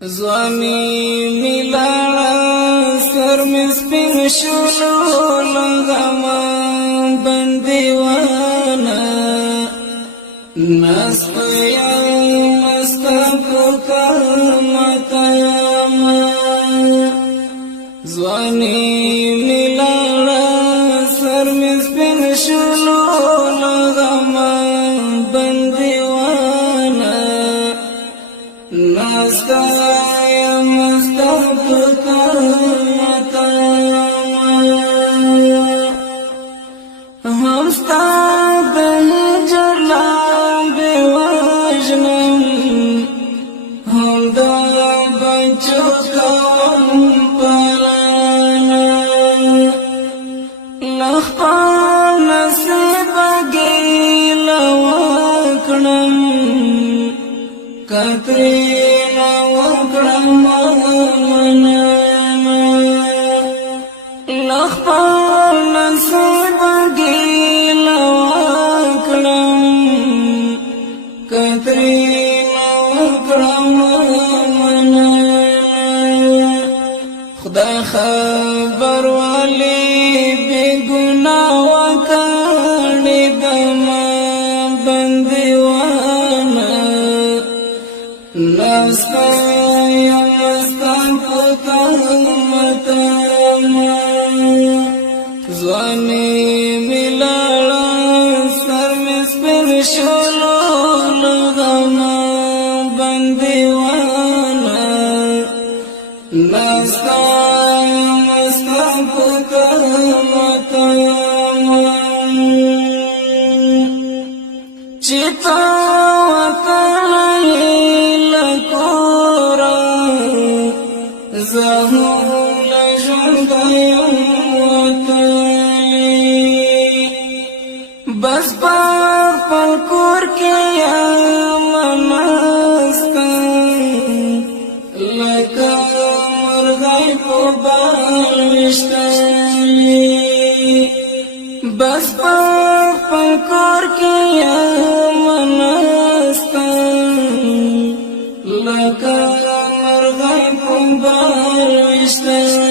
زوانی میلاړه سر می سپین شولو لغما بندیوانا نسپیا مستفکا متاما زوانی میلاړه سر می سپین شولو لغما بندیوانا نستایا مستفکا متاما همستا بهجر لامبی وجنم هم دا بچو کوم پلانا لخپا نصیب گیلا وکنم کترینا وکړم منانا لخپا نصیب ګیلا وکړم کترینا وکړم منانا خدای خبر والی بے گناہ وکړې دما بندیوانا نستایا مستفکا متاما زوانی میلاړه سر می سپین شولو لغما بندیوانا نستایا مستفکا متاما چیتا زهور لجندیم وطنی بس پاپل کور کیا منستن لکا مرغی پو بالوشتنی بس پاپل کور کیا منستن لکا مرغی پو بالوشتنی